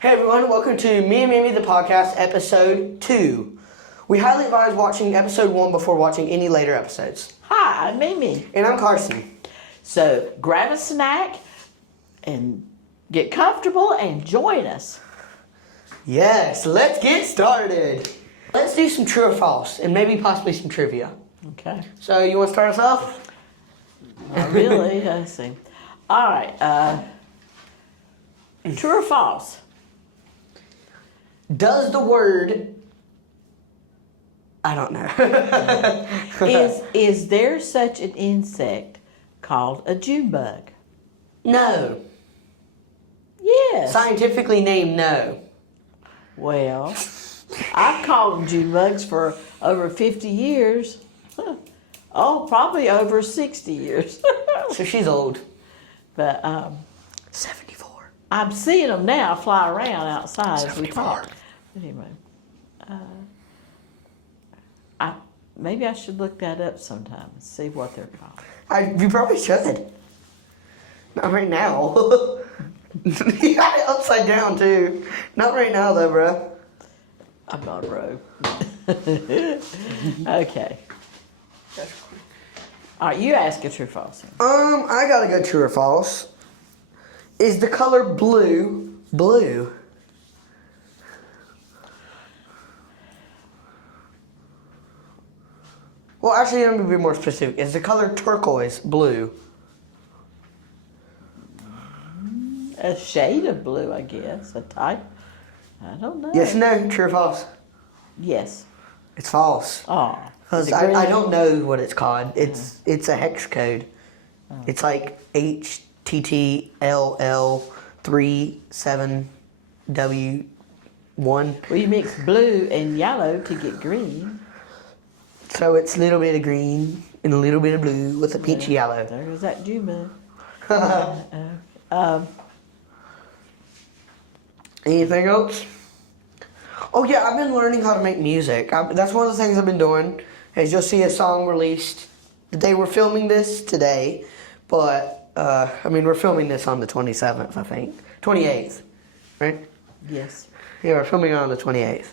Hey everyone, welcome to Me and Mimi the Podcast, episode 2. We highly advise watching episode 1 before watching any later episodes. Hi, I'm Mimi. And I'm Carson. So grab a snack and get comfortable and join us. Yes, let's get started. Let's do some true or false and maybe possibly some trivia. Okay. So you want to start us off? Not really. Let's see. All right. True or false? Does the word... I don't know. Is there such an insect called a June bug? No. Yes. Scientifically named no. Well, I've called them June bugs for over 50 years. Oh, probably over 60 years. So she's old. But 74. I'm seeing them now fly around outside as we 74. talk. But anyway, maybe I should look that up sometime and see what they're called. You probably should. Not right now. You got it upside down too. Not right now though, bro. I'm not a rogue. Okay. All right, you ask a true or false. I gotta go true or false. Is the color blue blue? Well, actually, let me be more specific. Is the color turquoise blue? A shade of blue, I guess. A type. I don't know. Yes, no, true or false? Yes. It's false. Oh. Because I don't know what it's called. It's a hex code. It's like HTTLL37W1. Well, you mix blue and yellow to get green. So it's a little bit of green and a little bit of blue with a peachy yellow. There goes that June Anything else? Oh yeah, I've been learning how to make music. That's one of the things I've been doing. Is you'll see a song released the day we're filming this today, but we're filming this on the 27th, I think, 28th, right? Yes. Yeah, we're filming it on the 28th.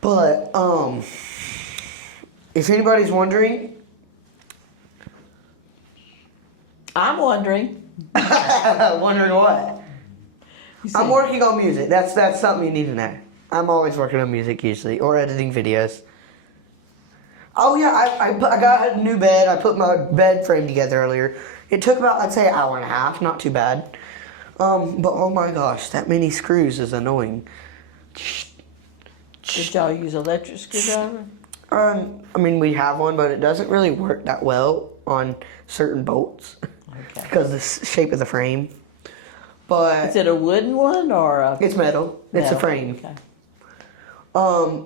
But if anybody's wondering, I'm wondering. wondering what? I'm working on music. That's something you need to know. I'm always working on music usually, or editing videos. Oh yeah, I got a new bed. I put my bed frame together earlier. It took about, I'd say, an hour and a half. Not too bad. But oh my gosh, that many screws is annoying. Did y'all use electric screwdriver? We have one, but it doesn't really work that well on certain bolts. Okay. Because of the shape of the frame. But Is it a wooden one or a... it's metal. It's a frame. Okay.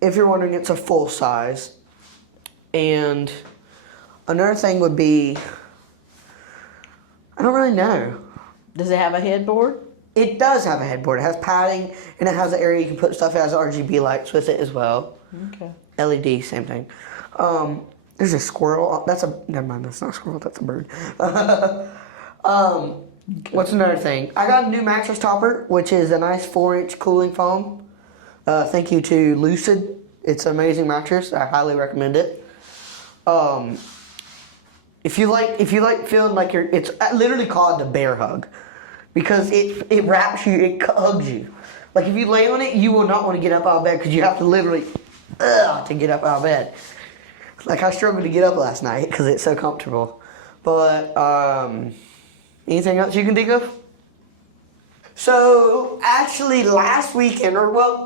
If you're wondering, it's a full size. And another thing would be, I don't really know. Does it have a headboard? It does have a headboard. It has padding, and it has an area you can put stuff. It has RGB lights with it as well. Okay. LED, same thing. There's a squirrel. Never mind, that's not a squirrel, that's a bird. What's another thing? I got a new mattress topper, which is a nice 4-inch cooling foam. Thank you to Lucid. It's an amazing mattress. I highly recommend it. If you like feeling like it's literally called the bear hug, because it wraps you, it hugs you. Like if you lay on it, you will not want to get up out of bed because you have to literally to get up out of bed. Like I struggled to get up last night because it's so comfortable. But anything else you can think of? So actually last weekend,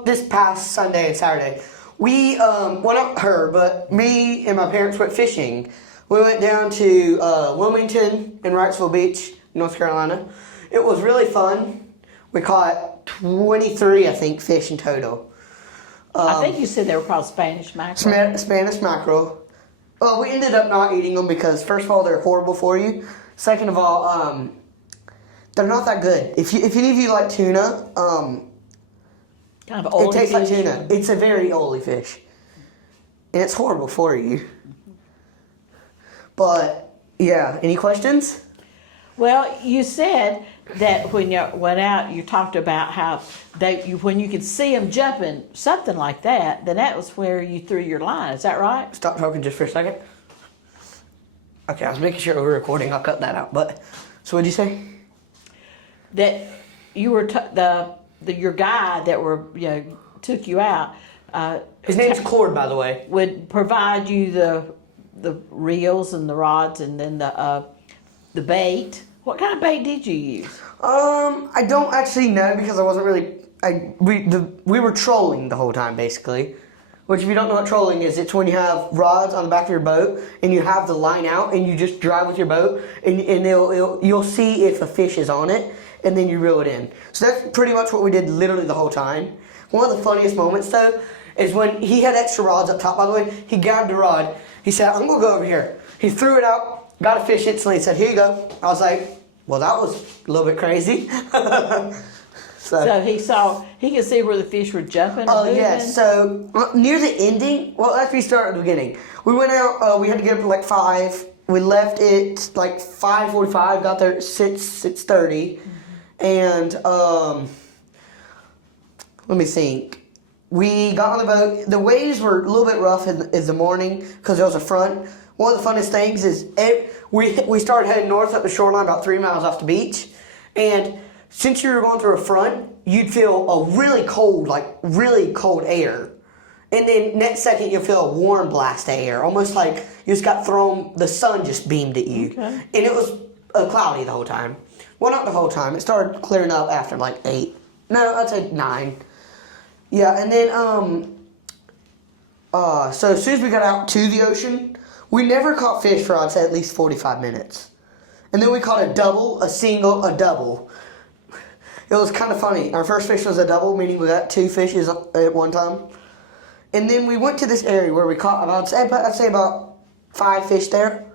this past Sunday and Saturday, we, not her, but me and my parents went fishing. We went down to Wilmington and Wrightsville Beach, North Carolina. It was really fun. We caught 23, I think, fish in total. I think you said they were called Spanish mackerel. Spanish mackerel. Well, we ended up not eating them because, first of all, they're horrible for you. Second of all, they're not that good. If any of you like tuna, Kind of oily it tastes like fish. tuna. It's a very oily fish. And it's horrible for you. But, yeah. Any questions? Well, you said that when you went out, you talked about how when you could see them jumping, something like that, then that was where you threw your line. Is that right? Stop talking just for a second. Okay, I was making sure we were recording. I'll cut that out. But so what'd you say? That you were your guy that took you out. His name's Cord, by the way. Would provide you the reels and the rods and then the bait. What kind of bait did you use? I don't actually know because I wasn't really. We were trolling the whole time basically. Which, if you don't know what trolling is, it's when you have rods on the back of your boat and you have the line out and you just drive with your boat and you'll see if a fish is on it and then you reel it in. So that's pretty much what we did literally the whole time. One of the funniest moments though is when he had extra rods up top, by the way. He grabbed the rod. He said, I'm going to go over here. He threw it out, got a fish instantly and said, here you go. I was like, well, that was a little bit crazy. So he could see where the fish were jumping and moving? Yeah, so near the ending, well, after we started at the beginning, we went out, we had to get up at like 5. We left at like 5:45, got there at 6:30. And let me think. We got on the boat. The waves were a little bit rough in the morning because there was a front. One of the funnest things is we started heading north up the shoreline about 3 miles off the beach. And since you were going through a front, you'd feel a really cold air. And then next second, you'll feel a warm blast of air. Almost like you just got thrown, the sun just beamed at you. Okay. And it was cloudy the whole time. Well, not the whole time. It started clearing up after like 8. No, I'd say 9. Yeah, and then, so as soon as we got out to the ocean, we never caught fish for, I'd say, at least 45 minutes. And then we caught a double, a single, a double. It was kind of funny. Our first fish was a double, meaning we got 2 fishes at one time. And then we went to this area where we caught, I'd say about 5 fish there.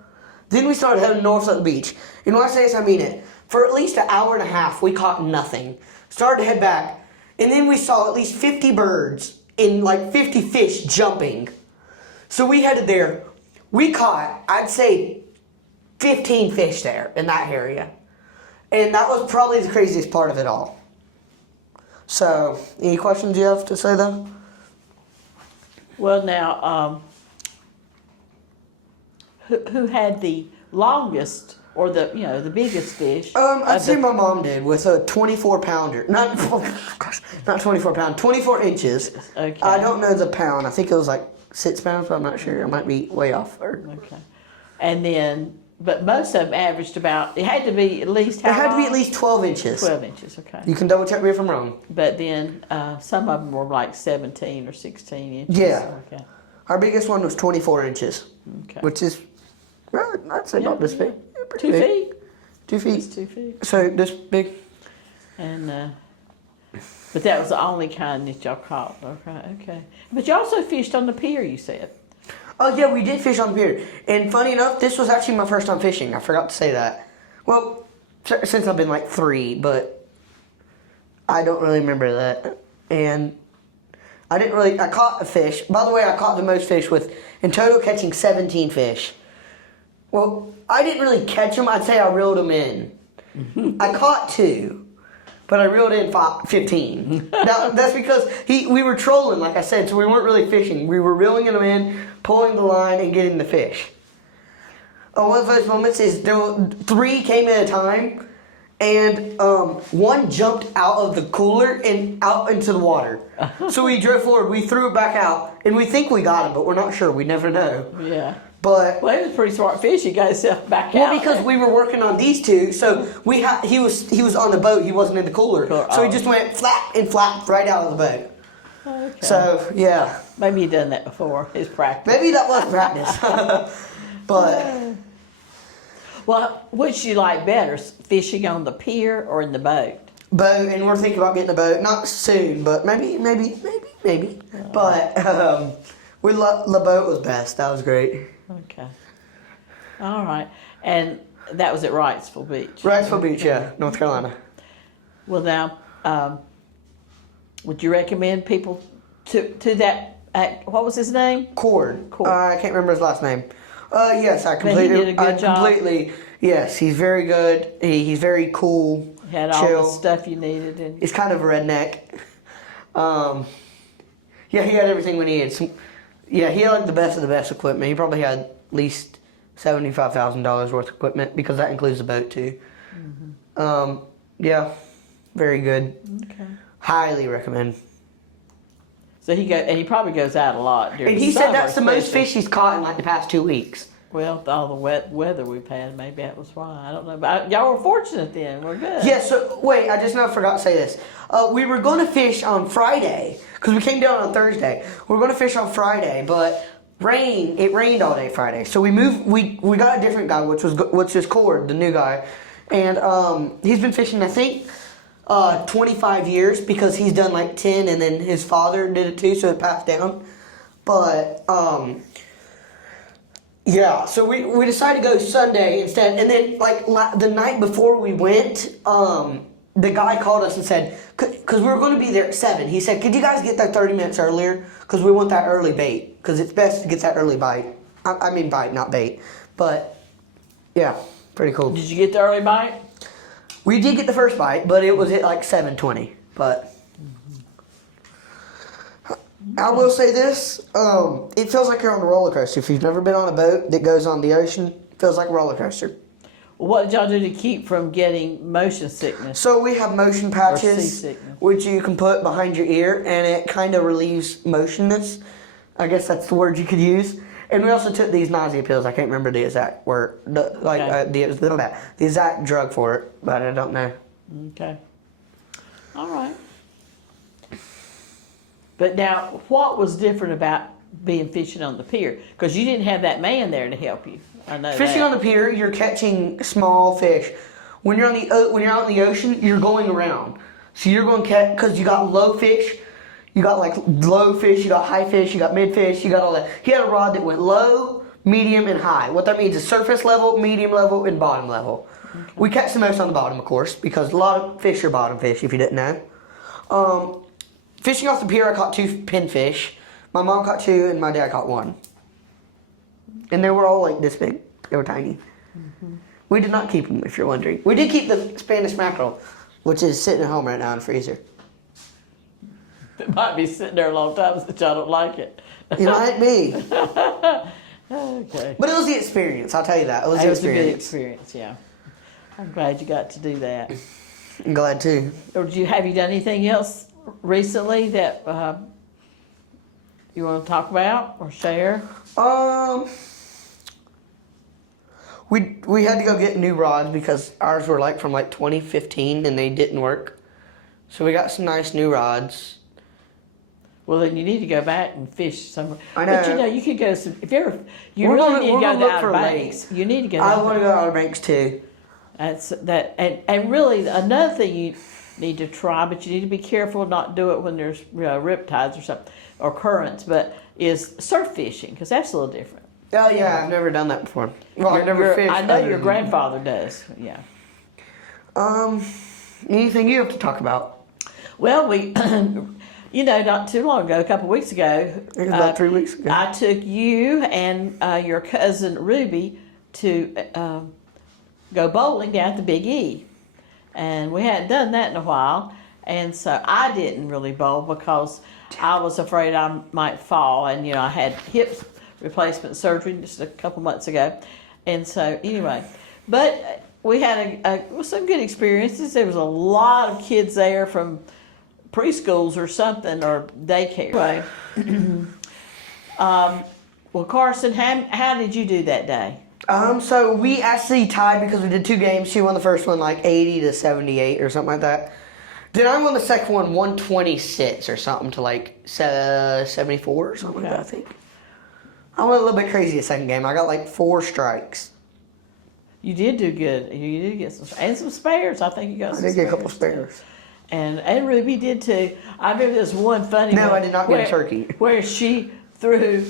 Then we started heading north of the beach. And when I say this, I mean it. For at least an hour and a half, we caught nothing. Started to head back. And then we saw at least 50 birds and like 50 fish jumping. So we headed there. We caught, I'd say, 15 fish there in that area. And that was probably the craziest part of it all. So, any questions you have to say though? Well, now, who had the longest or the biggest fish? I'd say my mom did with a 24 pounder. Not 24 pound, 24 inches. Okay. I don't know the pound. I think it was like 6 pounds, but I'm not sure. I might be way off. Okay. And then, but most of them averaged about, it had to be at least how It had to be long? at least 12 inches. 12 inches, okay. You can double check me if I'm wrong. But then some of them were like 17 or 16 inches. Yeah. Okay. Our biggest one was 24 inches, Okay. which is, well, I'd say about this big. Yeah, pretty 2 big. feet? 2 feet. It's 2 feet. So this big. And but that was the only kind that y'all caught. Okay. But you also fished on the pier, you said. Oh yeah, we did fish on the pier. And funny enough, this was actually my first time fishing. I forgot to say that. Well, since I've been like 3, but I don't really remember that. And I caught a fish. By the way, I caught the most fish in total catching 17 fish. Well, I didn't really catch them. I'd say I reeled them in. I caught 2, but I reeled in 15. Now, that's because we were trolling, like I said, so we weren't really fishing. We were reeling them in, pulling the line, and getting the fish. One of those moments is 3 came at a time, and 1 jumped out of the cooler and out into the water. So we drove forward, we threw it back out, and we think we got him, but we're not sure. We never know. Yeah. But Well, it was a pretty smart fish. You got yourself back out. well, because we were working on these 2, so he was on the boat. He wasn't in the cooler, so he just went flap and flapped right out of the boat. Okay. So yeah, Maybe you've done that before. His practice. maybe that was practice. But Well, which you like better, fishing on the pier or in the boat? boat, and we're thinking about getting a boat. Not soon, but maybe. But the boat was best. That was great. Okay. All right. And that was at Wrightsville Beach. Wrightsville Beach, yeah, North Carolina. Well, now, would you recommend people to that? What was his name? Cord. Cord. I can't remember his last name. Yes, I he completely. did a good job. Completely. Yes, he's very good. He's very cool. Had all chill. the stuff you needed. And He's kind of a redneck. Yeah, he had everything we needed. Yeah, he had like the best of the best equipment. He probably had at least $75,000 worth of equipment because that includes the boat too. Yeah, very good. okay. Highly recommend. So he probably goes out a lot during And he summer, said that's the most especially. fish he's caught in like the past 2 weeks. Well, with all the wet weather we've had, maybe that was why. I don't know. But y'all were fortunate then. We're good. Yeah, so wait, I just now forgot to say this. We were going to fish on Friday because we came down on Thursday. We were going to fish on Friday, but it rained all day Friday. So we got a different guy, which is Cord, the new guy, and he's been fishing I think 25 years because he's done like 10, and then his father did it too, so it passed down. But yeah, so we decided to go Sunday instead, and then like the night before we went, the guy called us and said, because we were going to be there at 7, he said, could you guys get there 30 minutes earlier? Because we want that early bait, because it's best to get that early bite. I mean bite, not bait. But yeah, pretty cool. Did you get the early bite? We did get the first bite, but it was at like 7:20. But I will say this, it feels like you're on a roller coaster. If you've never been on a boat that goes on the ocean, it feels like a roller coaster. What did y'all do to keep from getting motion sickness? So we have motion patches, seasickness. which you can put behind your ear, and it kind of relieves motionness. I guess that's the word you could use. And we also took these nausea pills. I can't remember the exact word, the exact drug for it, but I don't know. Okay. All right. But now, what was different about being fishing on the pier? Because you didn't have that man there to help you. I know Fishing that. on the pier, you're catching small fish. When you're out in the ocean, you're going around. So you're going to catch, because you got low fish, you got like low fish, you got high fish, you got mid fish, you got all that. He had a rod that went low, medium, and high. What that means is surface level, medium level, and bottom level. Okay. We catch the most on the bottom, of course, because a lot of fish are bottom fish, if you didn't know. Fishing off the pier, I caught 2 pinfish. My mom caught 2, and my dad caught 1. And they were all like this big. They were tiny. Mm-hmm. We did not keep them, if you're wondering. We did keep the Spanish mackerel, which is sitting at home right now in the freezer. It might be sitting there a long time since y'all don't like it. It might be. Okay. But it was the experience, I'll tell you that. It was It the was a good experience. experience, yeah. I'm glad you got to do that. I'm glad too. Or have you done anything else recently that you want to talk about or share? We had to go get new rods because ours were like from like 2015 and they didn't work. So we got some nice new rods. Well, then you need to go back and fish somewhere. I know. But you could go some. If you We're really gonna- need to we're go gonna to look Outer for Banks. You need to go. I want to go to Outer Banks too. That's that, and really another thing you need to try, but you need to be careful not to do it when there's riptides or something or currents. But is surf fishing because that's a little different. Oh yeah, I've never done that before. Well, I've never fished. I know other your than- grandfather does. Yeah. Anything you have to talk about? Well, we, not too long ago, a couple of weeks ago, I think it was about 3 weeks ago. I took you and your cousin Ruby to go bowling down at the Big E. And we hadn't done that in a while. And so I didn't really bowl because I was afraid I might fall. And, I had hip replacement surgery just a couple months ago. And so, anyway, but we had some good experiences. There was a lot of kids there from preschools or something, or daycare. Anyway, well, Carson, how did you do that day? So we actually tied because we did 2 games. She won the first one like 80-78 or something like that. Then I won the second one 126 or something to like 74 or something like that, I think. I went a little bit crazy the second game. I got like 4 strikes. You did do good. You did get some spares. I think you got some I did get a spares, couple spares. too. And Ruby did too. I remember this one funny No, one I did not get a turkey. where she threw,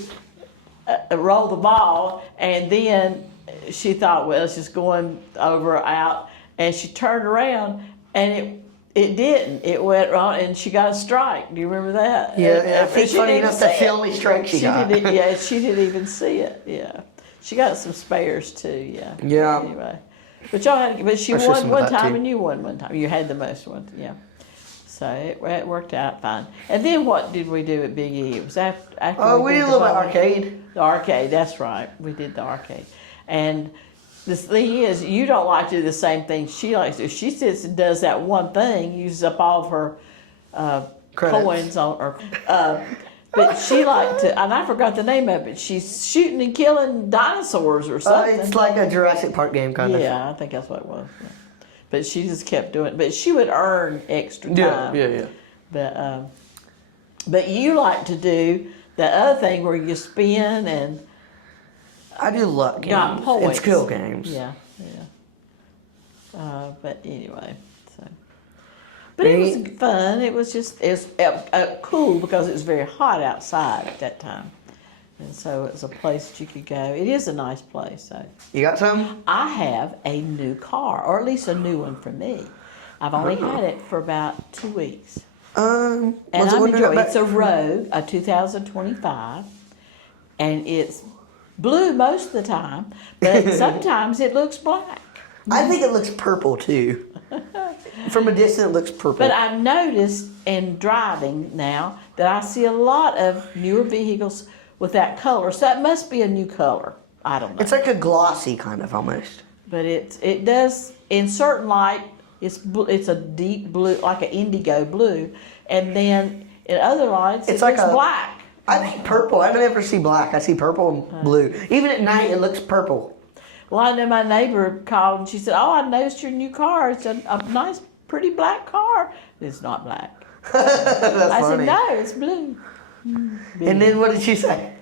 rolled the ball, and then she thought, well, it's just going over or out, and she turned around, and it didn't. It went wrong, and she got a strike. Do you remember that? Yeah, And I think she funny didn't enough, that's see the it. only strike she got. Yeah, she didn't even see it. Yeah, she got some spares too. Yeah. Yeah. Anyway, But y'all had, but she Our won system one with that, time too. and you won one time. You had the most ones, yeah. So it worked out fine. And then what did we do at Big E? It was after Oh, we did a little bit bowling. arcade. The arcade, that's right. We did the arcade. And the thing is, you don't like to do the same thing she likes to do. She sits and does that one thing, uses up all of her Credits. coins on her. But she liked to, and I forgot the name of it. She's shooting and killing dinosaurs or something. It's like a Jurassic Park game, kind of. Yeah, I think that's what it was. Yeah. But she just kept doing it. But she would earn extra time. Yeah. But you like to do the other thing where you spin and I do luck games got points. and skill games. Yeah. But anyway, so. But it was fun. It was cool because it was very hot outside at that time. And so it was a place that you could go. It is a nice place. So You got some? I have a new car, or at least a new one for me. I've only had it for about 2 weeks. And And I'm enjoying it. It's a Rogue, a 2025, and it's blue most of the time, but sometimes it looks black. I think it looks purple too. From a distance, it looks purple. But I've noticed in driving now that I see a lot of newer vehicles with that color, so that must be a new color. I don't know. It's like a glossy kind of almost. But it does, in certain light, it's a deep blue, like an indigo blue, and then in other lights, It's it like looks a- black. I think purple. I never see black. I see purple and blue. Even at night, it looks purple. Well, I know my neighbor called and she said, "Oh, I noticed your new car. It's a nice, pretty black car." It's not black. That's I funny. said, "No, it's blue." And then what did she say?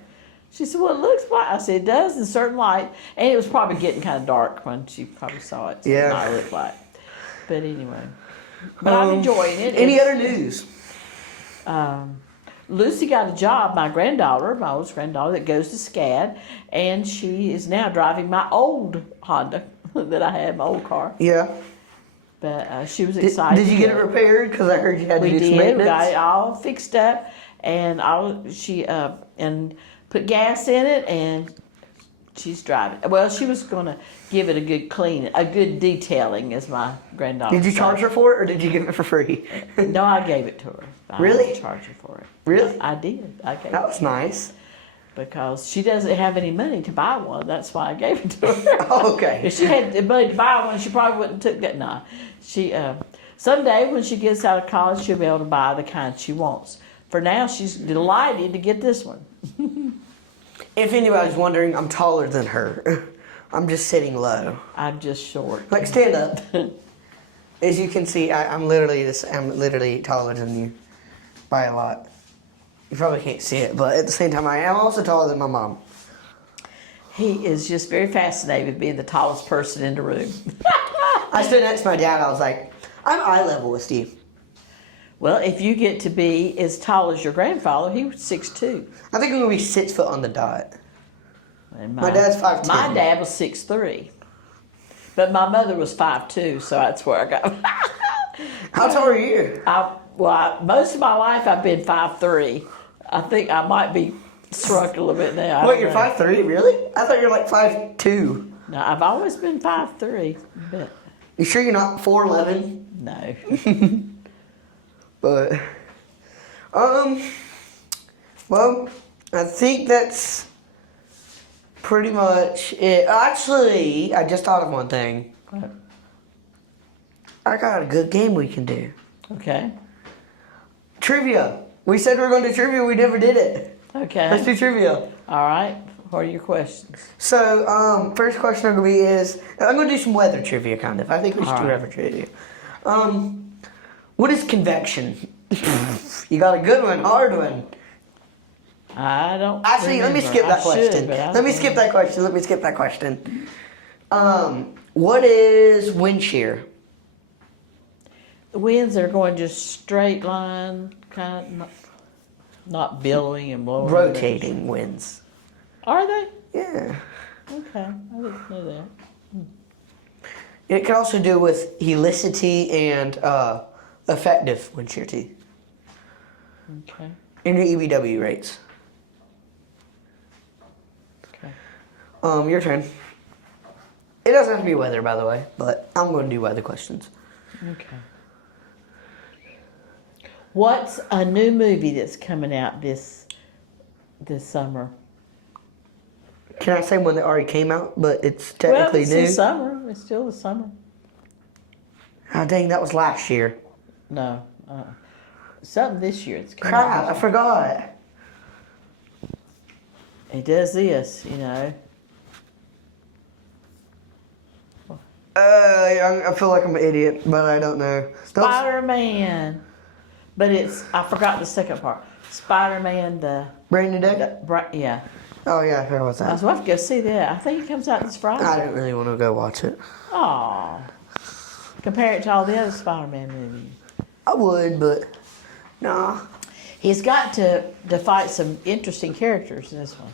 She said, "Well, it looks black." I said, "It does in certain light." And it was probably getting kind of dark when she probably saw it. So Yeah. It might look black. But anyway. But I'm enjoying it. Any It's- other news? Lucy got a job, my granddaughter, my oldest granddaughter, that goes to SCAD, and she is now driving my old Honda that I had, my old car. Yeah. But she was excited. Did you get it repaired? Because I heard you had to We do some did. We maintenance. got it all fixed up, and she and put gas in it, and she's driving. Well, she was going to give it a good clean, a good detailing, as my granddaughter. Did you said. charge her for it, or did you give it for free? No, I gave it to her. I Really? didn't charge her for it. Really? I did. I gave That it was nice. because she doesn't have any money to buy one. That's why I gave it to her. Oh, okay. If she had the money to buy one, she probably wouldn't have took that. Nah, she someday when she gets out of college, she'll be able to buy the kind she wants. For now, she's delighted to get this one. If anybody's wondering, I'm taller than her. I'm just sitting low. I'm just short. Like stand up. As you can see, I'm literally taller than you by a lot. You probably can't see it, but at the same time, I am also taller than my mom. He is just very fascinated with being the tallest person in the room. I stood next to my dad. I was like, I'm eye level with Steve. Well, if you get to be as tall as your grandfather, he was 6'2". I think I'm gonna be 6 foot on the dot. And My dad's 5'10". My dad was 6'3". But my mother was 5'2", so that's where I got. How tall are you? Most of my life I've been 5'3". I think I might be shrunk a little bit now. I Wait, don't you're know. 5'3"? Really? I thought you were like 5'2". No, I've always been 5'3", but You sure you're not 4'11"? no. But, well, I think that's pretty much it. Actually, I just thought of one thing. What? I got a good game we can do. Okay. Trivia. We said we were going to do trivia. We never did it. Let's Okay. do trivia. All right. What are your questions? So, first question I'm going to be is, I'm going to do some weather trivia, kind of. I think we should do Alright. weather trivia. What is convection? You got a good one, hard one. I don't. Actually, let me remember. skip that I question. should, but I Let don't me skip remember. that question. What is wind shear? The winds are going just straight line, kind of not billowing and blowing. Rotating winds. Are they? Yeah. Okay, I didn't know that. It can also do with helicity and effective wind shear too. Okay, And your EBW rates. okay. Your turn. It doesn't have to be weather, by the way, but I'm going to do weather questions. Okay. What's a new movie that's coming out this summer? Can I say one that already came out, but it's Well, technically it's new? the summer. It's still the summer. Oh, dang, that was last year. No. Something this year. It's coming Crap, out. I forgot. It does this, you know. I feel like I'm an idiot, but I don't know. Spider-Man. But I forgot the second part. Spider-Man, Brand new day? yeah. Oh, yeah, I forgot about I that. was about to go see that. I think it comes out this Friday. I didn't really want to go watch it. Aw. Compare it to all the other Spider-Man movies. I would, but nah. He's got to fight some interesting characters in this one.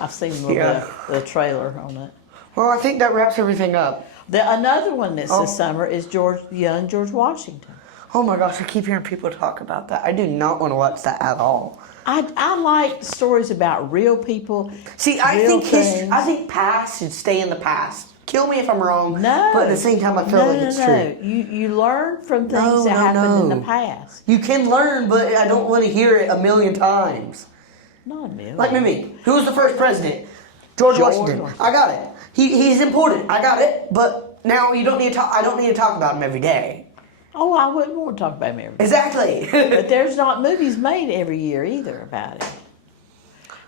I've seen a little bit of the trailer on it. Well, I think that wraps everything up. Another one that's this summer is young George Washington. Oh my gosh, I keep hearing people talk about that. I do not want to watch that at all. I like stories about real people. See, I real think things. I think past should stay in the past. Kill me if I'm wrong. No. But at the same time, I feel like it's true. You learn from things No, that happened in no. the past. You can learn, but I don't want to hear it a million times. Not a million. Like me. Who was the first president? George Washington. Washington. I got it. He's important. I got it. But now you don't need to talk. I don't need to talk about him every day. Oh, I wouldn't want to talk about him every day. Exactly. But there's not movies made every year either about him.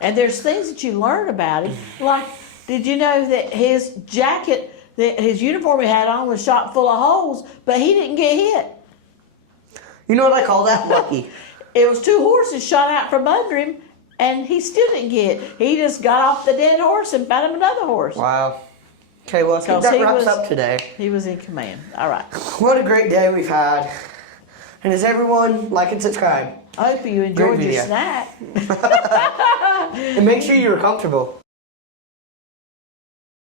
And there's things that you learn about him. Like, did you know that his jacket, that his uniform he had on was shot full of holes, but he didn't get hit. You know what I call that? Lucky. It was two horses shot out from under him, and he still didn't get hit. He just got off the dead horse and found him another horse. Wow. Okay, well, I think 'Cause that he wraps was- up today. He was in command. All right. What a great day we've had. And as everyone, like and subscribe. I hope you enjoyed your video. snack. And make sure you're comfortable.